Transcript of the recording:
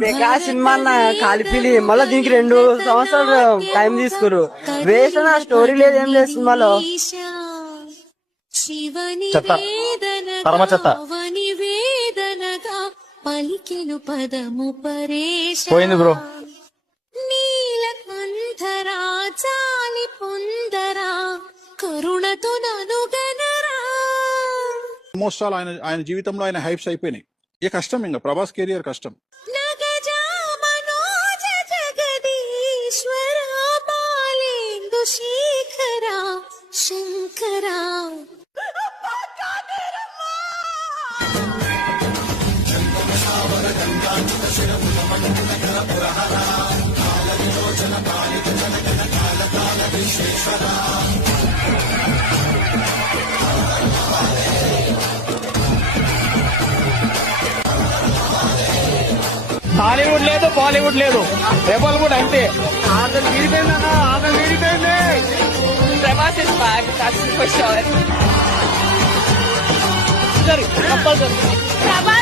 బేకా cinema అన్న కాలిపిలి మళ్ళీ దీనికి 2 సంవత్సరాలు టైం తీసుకురు. వేస్ట్ నా స్టోరీ లేదు, ఏం లేదు సినిమాలో. చెత్త, పరమ చెత్త. పలికెను పదము పరేశ పోయింది బ్రో. నీలకంఠరా చాలి పొందరా కరుణతో ననుగనరా. ఆల్మోస్ట్ ఆల్ ఆయన జీవితంలో ఆయన హైప్స్ అయిపోయినాయి. ఇక కష్టం, ఇంకా ప్రభాస్ కెరియర్ కష్టం. నగజా మనోజ జగదీశ్వర బాలేందు శేఖరా శంకరా. హాలీవుడ్ లేదు, బాలీవుడ్ లేదు, రెబల్ కూడా అంతే. Prabhas is back, that's for sure. Compulsory Prabhas